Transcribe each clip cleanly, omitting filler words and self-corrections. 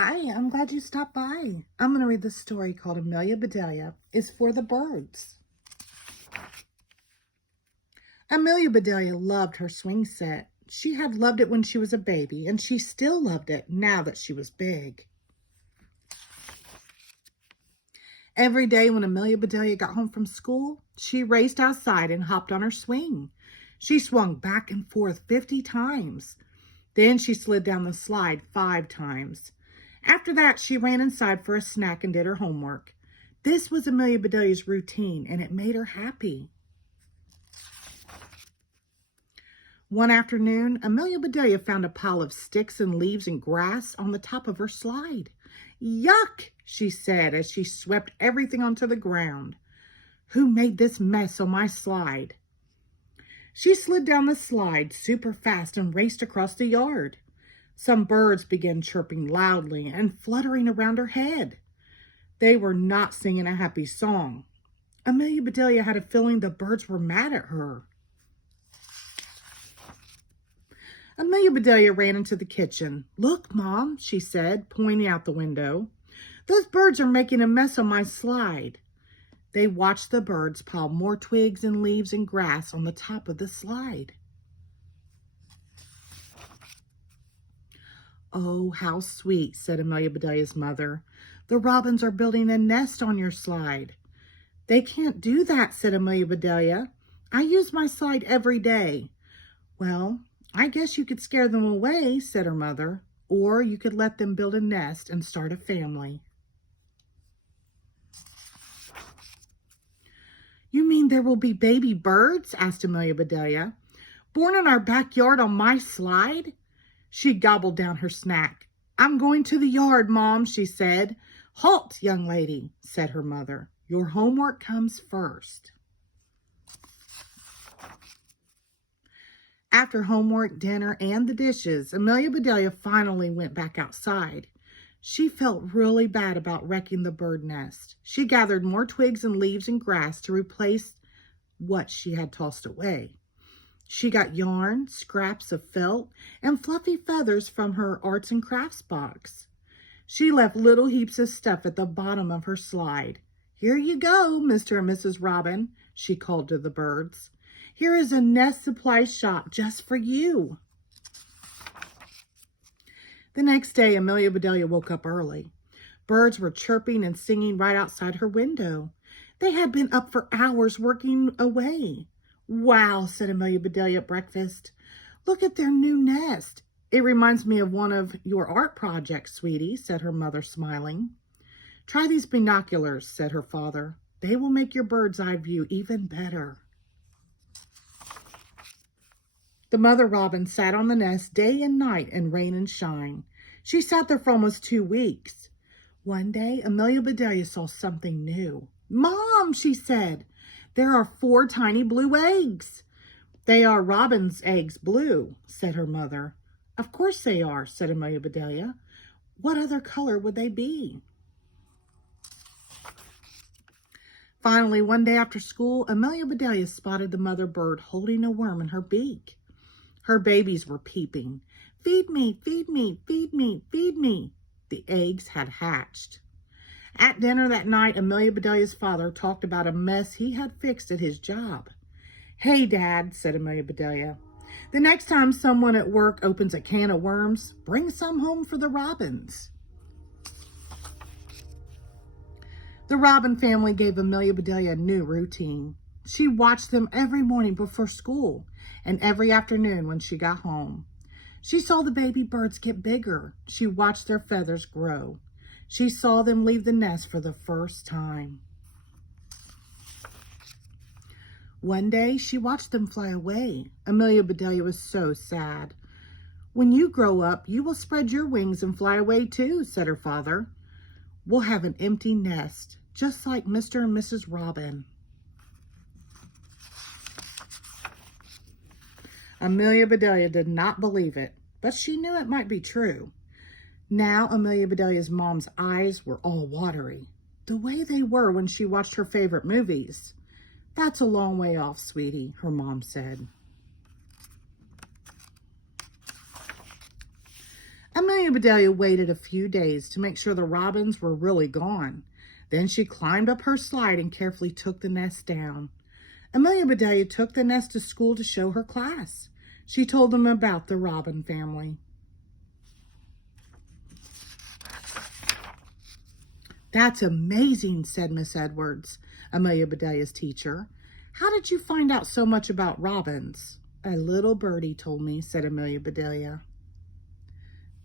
Hi, I'm glad you stopped by. I'm going to read this story called Amelia Bedelia is for the Birds. Amelia Bedelia loved her swing set. She had loved it when she was a baby, and she still loved it now that she was big. Every day when Amelia Bedelia got home from school, she raced outside and hopped on her swing. She swung back and forth 50 times. Then she slid down the slide 5 times. After that, she ran inside for a snack and did her homework. This was Amelia Bedelia's routine, and it made her happy. One afternoon, Amelia Bedelia found a pile of sticks and leaves and grass on the top of her slide. "Yuck," she said as she swept everything onto the ground. "Who made this mess on my slide?" She slid down the slide super fast and raced across the yard. Some birds began chirping loudly and fluttering around her head. They were not singing a happy song. Amelia Bedelia had a feeling the birds were mad at her. Amelia Bedelia ran into the kitchen. "Look, Mom," she said, pointing out the window. "Those birds are making a mess on my slide." They watched the birds pile more twigs and leaves and grass on the top of the slide. "Oh, how sweet," said Amelia Bedelia's mother. "The robins are building a nest on your slide." "They can't do that," said Amelia Bedelia. "I use my slide every day." "Well, I guess you could scare them away," said her mother, "or you could let them build a nest and start a family." "You mean there will be baby birds?" asked Amelia Bedelia. "Born in our backyard on my slide?" She gobbled down her snack. "I'm going to the yard, Mom," she said. "Halt, young lady," said her mother. "Your homework comes first." After homework, dinner, and the dishes, Amelia Bedelia finally went back outside. She felt really bad about wrecking the bird nest. She gathered more twigs and leaves and grass to replace what she had tossed away. She got yarn, scraps of felt, and fluffy feathers from her arts and crafts box. She left little heaps of stuff at the bottom of her slide. "Here you go, Mr. and Mrs. Robin," she called to the birds. "Here is a nest supply shop just for you." The next day, Amelia Bedelia woke up early. Birds were chirping and singing right outside her window. They had been up for hours working away. "Wow," said Amelia Bedelia at breakfast. "Look at their new nest. It reminds me of one of your art projects, sweetie," said her mother, smiling. "Try these binoculars," said her father. "They will make your bird's eye view even better." The mother robin sat on the nest day and night in rain and shine. She sat there for almost 2 weeks. One day, Amelia Bedelia saw something new. "Mom," she said, "there are 4 tiny blue eggs." "They are robin's eggs, blue," said her mother. "Of course they are," said Amelia Bedelia. "What other color would they be?" Finally, one day after school, Amelia Bedelia spotted the mother bird holding a worm in her beak. Her babies were peeping. "Feed me, feed me, feed me, feed me." The eggs had hatched. At dinner that night, Amelia Bedelia's father talked about a mess he had fixed at his job. "Hey, Dad," said Amelia Bedelia, "the next time someone at work opens a can of worms, bring some home for the robins." The Robin family gave Amelia Bedelia a new routine. She watched them every morning before school and every afternoon when she got home. She saw the baby birds get bigger. She watched their feathers grow. She saw them leave the nest for the first time. One day, she watched them fly away. Amelia Bedelia was so sad. "When you grow up, you will spread your wings and fly away too," said her father. "We'll have an empty nest, just like Mr. and Mrs. Robin." Amelia Bedelia did not believe it, but she knew it might be true. Now Amelia Bedelia's mom's eyes were all watery, the way they were when she watched her favorite movies. "That's a long way off, sweetie," her mom said. Amelia Bedelia waited a few days to make sure the robins were really gone. Then she climbed up her slide and carefully took the nest down. Amelia Bedelia took the nest to school to show her class. She told them about the robin family. "That's amazing," said Miss Edwards, Amelia Bedelia's teacher. "How did you find out so much about robins?" "A little birdie told me," said Amelia Bedelia.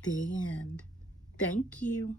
The end. Thank you.